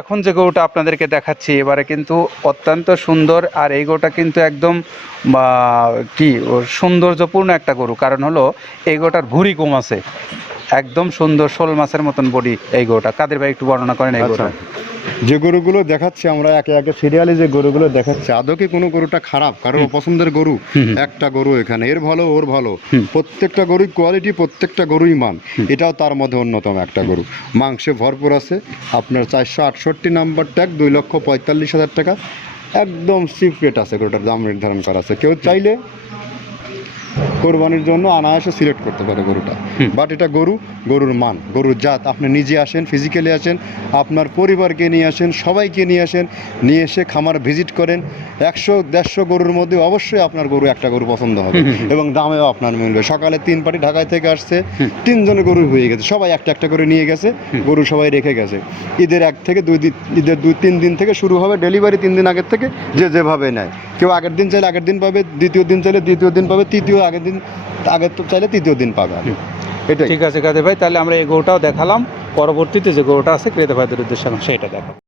এখন যে গরুটা আপনাদেরকে দেখাচ্ছি এবারে কিন্তু অত্যন্ত সুন্দর আর এই গরুটা কিন্তু একদম কি সৌন্দর্যপূর্ণ একটা গরু। কারণ হলো এই গোটার ভুঁড়ি কম আছে। একদম সুন্দর শোল মাছের মতন বডি এই গোটা কাদের ভাই একটু বর্ণনা করেন এই গোটা গরুটা? যে গরুগুলো দেখাচ্ছি আমরা একে একে সিরিয়ালে যে গরুগুলো দেখাচ্ছি আদৌ কি কোনো গরুটা খারাপ? কারণ পছন্দের গরু? একটা গরু এখানে এর ভালো ওর ভালো। প্রত্যেকটা গরুই কোয়ালিটি প্রত্যেকটা গরুই মান। এটাও তার মধ্যে অন্যতম একটা গরু। মাংসে ভরপুর আছে আপনার চারশো আটষট্টি নাম্বার ট্যাগ দুই লক্ষ পঁয়তাল্লিশ হাজার টাকা। একদম সিক্রেট আছে গরুটার দাম নির্ধারণ করা আছে। কেউ চাইলে কোরবানির জন্য অনায়াসে সিলেক্ট করতে পারে গরুটা। বাট এটা গরু গরুর মান গরুর জাত। আপনি নিজে আসেন ফিজিক্যালি আসেন আপনার পরিবারকে নিয়ে আসেন সবাইকে নিয়ে আসেন নিয়ে এসে খামার ভিজিট করেন। একশো দেড়শো গরুর মধ্যে অবশ্যই আপনার গরু একটা গরু পছন্দ হবে। এবং দামেও আপনার মিলবে। সকালে তিন পার্টি ঢাকায় থেকে আসছে। তিনজনের গরু হয়ে গেছে। সবাই একটা একটা করে নিয়ে গেছে গরু সবাই রেখে গেছে। ঈদের এক থেকে দুই দিন ঈদের দুই তিন দিন থেকে শুরু হবে ডেলিভারি তিন দিন আগের থেকে যে যেভাবে নেয়। কেউ আগের দিন চাইলে আগের দিন পাবে দ্বিতীয় দিন চাইলে দ্বিতীয় দিন পাবে তৃতীয় আগের দিন আগের তো চাইলে তৃতীয় দিন পাবে। এটা। এটাই। ঠিক আছে কাদের ভাই তাহলে আমরা এই গরুটাও দেখালাম। পরবর্তীতে যে গরুটা আছে ক্রেতা ভাইদের উদ্দেশ্যে সেটা দেখো